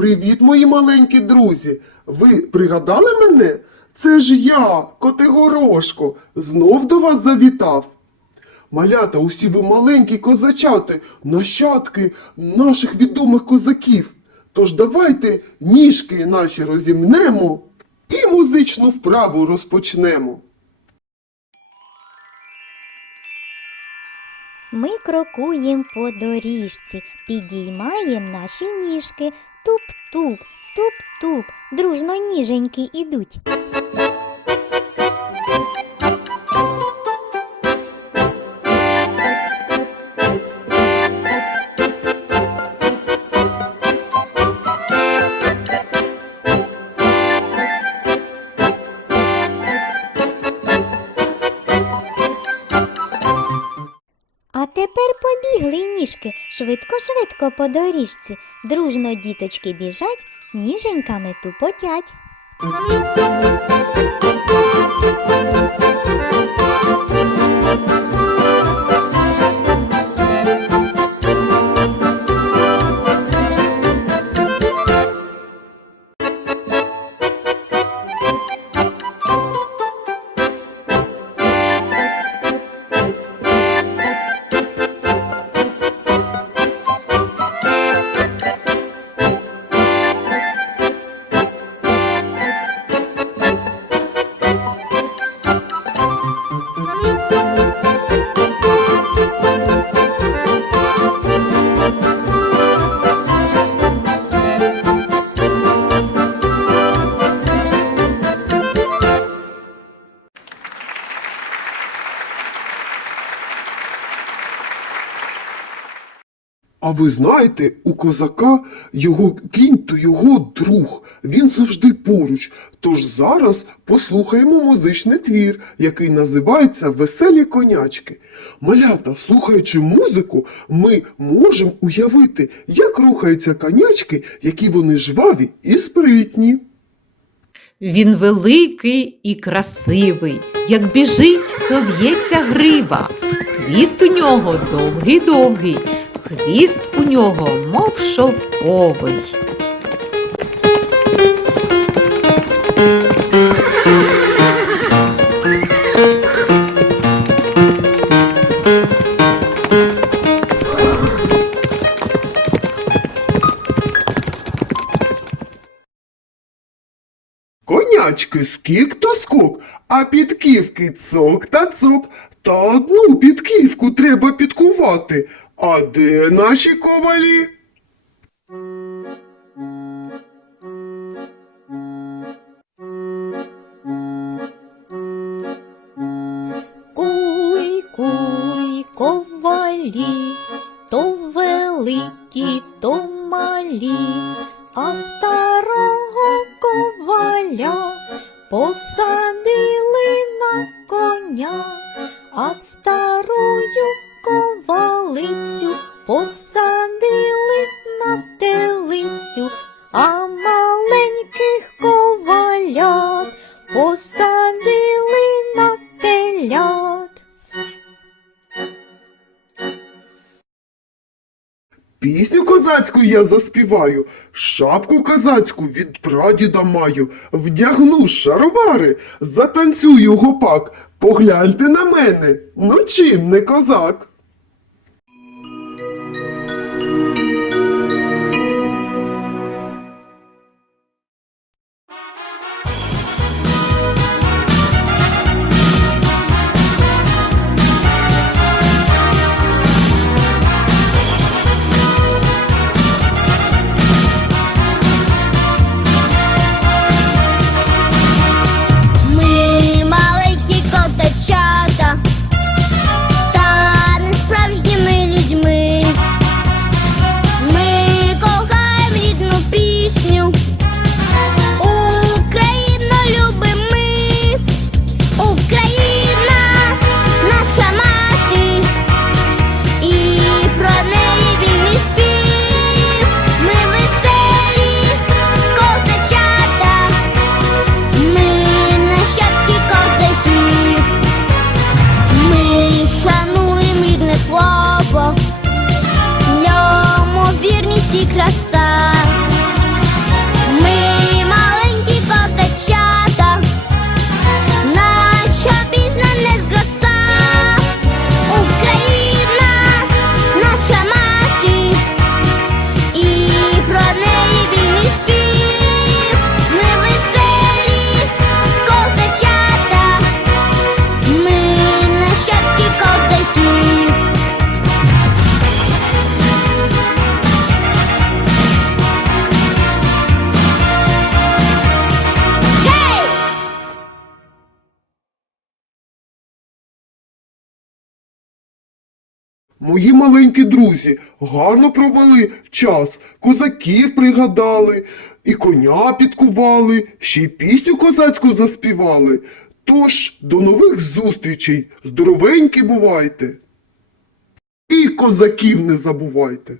Привіт, мої маленькі друзі! Ви пригадали мене? Це ж я, Котигорошко, знов до вас завітав. Малята, усі ви маленькі козачати, нащадки наших відомих козаків. Тож давайте ніжки наші розімнемо і музичну вправу розпочнемо. Ми крокуєм по доріжці, підіймаємо наші ніжки. Туп-туп, туп-туп, дружно ніженьки ідуть. Побігли ніжки швидко-швидко по доріжці. Дружно діточки біжать, ніженьками тупотять. А ви знаєте, у козака його кінь то його друг. Він завжди поруч. Тож зараз послухаємо музичний твір, який називається Веселі конячки. Малята, слухаючи музику, ми можемо уявити, як рухаються конячки, які вони жваві і спритні. Він великий і красивий, як біжить, то в'ється гриба. Хвіст у нього довгий-довгий, хвіст у нього, мов шовковий. Конячки скік то скок, а підківки цок та цок. Та одну підківку треба підкувати. А де наші ковалі? Куй, куй, ковалі, коня, а Пісню козацьку я заспіваю, шапку козацьку від прадіда маю, вдягну шаровари, затанцюю гопак, погляньте на мене, ну чим не козак. Мої маленькі друзі гарно провели час, козаків пригадали, і коня підкували, ще й пісню козацьку заспівали. Тож до нових зустрічей, здоровенькі бувайте. І козаків не забувайте.